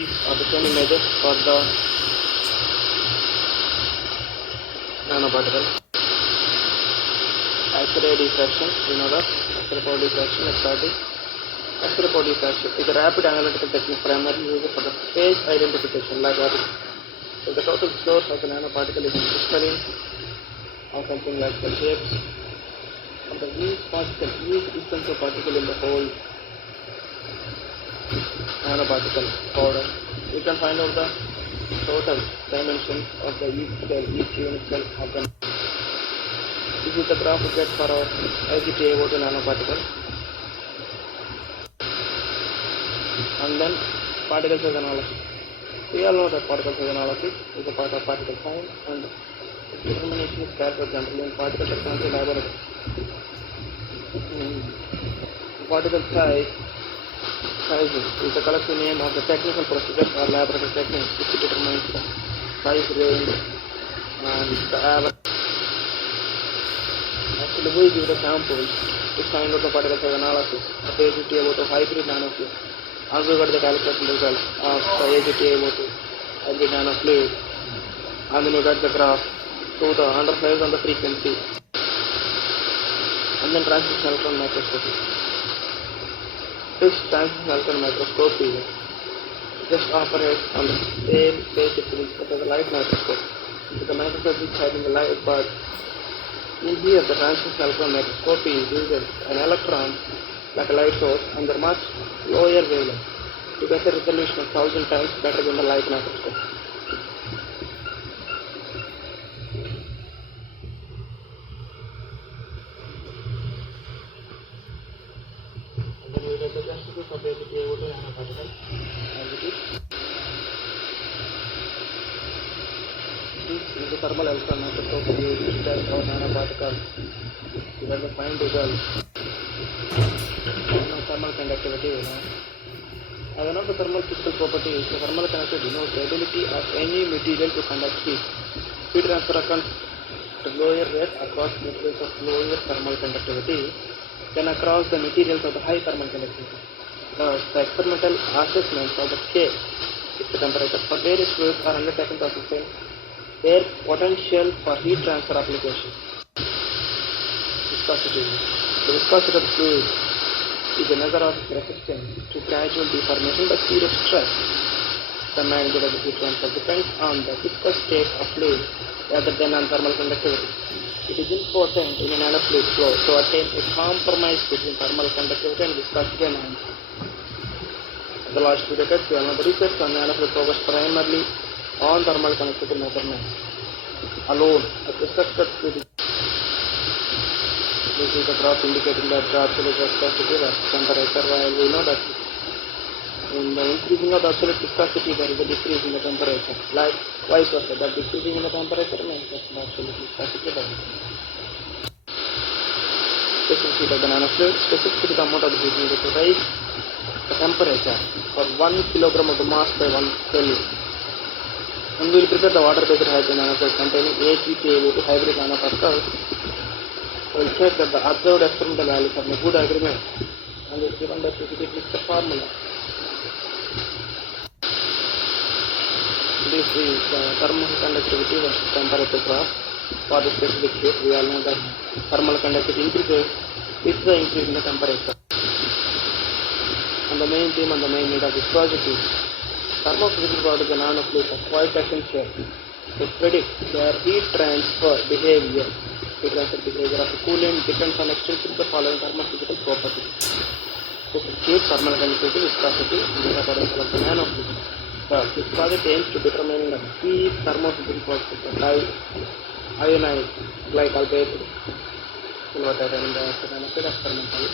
These are the 10 images for the nanoparticle. X-ray diffraction, you know that X-ray powder diffraction, XRD. X-ray powder diffraction is a rapid analytical technique primarily used for the phase identification, like what is. So the total source of the nanoparticle is in crystalline or something like the shapes of the each essential particle in the whole nanoparticle powder. You can find out the total dimensions of the each unit cell of the. This is the graph we get for our Ag-TiO2 nanoparticle. And then particle size analysis. We all know that particle size analysis is a part of particle science, and its determination is carried out generally in particle technology laboratory. Particle sizes is the collective name of the technical procedure or laboratory technique which determines the size range and the average. Actually, we give the samples to find out the particle size analysis of Ag-TiO2 hybrid nanofluid, and we got the calculation results of the Ag-TiO2 hybrid nanofluid, and then we got the graph to the under size and the frequency, and then transmission electron microscopy. This transmission electron microscopy just operates on the same basic principle as the light microscope. The microscope is hiding the light, but in here the transmission electron microscopy uses an electron like a light source under much lower wavelength to get a resolution of 1000 times better than the light microscope. And then we get the justices of Ag-TiO2 nanoparticle as it is. This is the thermal electron microscope used to test our nanoparticle to get the fine results. Thermal conductivity, As one of the thermal physical properties, the thermal conductivity denotes the ability of any material to conduct heat. Heat transfer occurs at a lower rate across materials of lower thermal conductivity than across the materials of the high thermal conductivity. Thus, the experimental assessments of the K, the temperature for various fluids are undertaken to ascertain their potential for heat transfer application. Viscosity. The viscosity of the fluid is a measure of its resistance to gradual deformation by serious stress. The magnitude of the heat transfer depends on the viscous state of fluid rather than on thermal conductivity. It is important in a nanofluid flow to attain a compromise between thermal conductivity and viscosity enhancement. In the last few decades, we know the research on nanofluid focused primarily on thermal conductivity measurement alone with respect to the. This is the graph indicating that the absolute viscosity of temperature, while we know that in the increasing of the absolute viscosity there is a decrease in the temperature. Like vice versa, that decreasing in the temperature means that the absolute viscosity doesn't. Specificity of the nanofluid, specifically the amount of the heat needed to raise the temperature for 1 kilogram of the mass by 1 Kelvin. And we will prepare the water-based hydrogen nanofluid containing Ag-TiO2 hybrid nanoparticles. We will check that the observed experimental values are in a good agreement, and is given by specific mixture formula. This is the thermal conductivity versus temperature graph for the specific case. We all know that thermal conductivity increases with the increase in the temperature. And the main theme and the main need of this project is thermophysical properties of nanofluids are quite essential to predict their heat transfer behavior. Heat transfer behavior of a coolant depends on extension of the following thermophysical properties: heat, thermal conductivity, viscosity, and the potential of the nanofluid. This project aims to determine the key thermophysical properties of ionized glycol-based silver titanium dioxide nanofluid experimentally.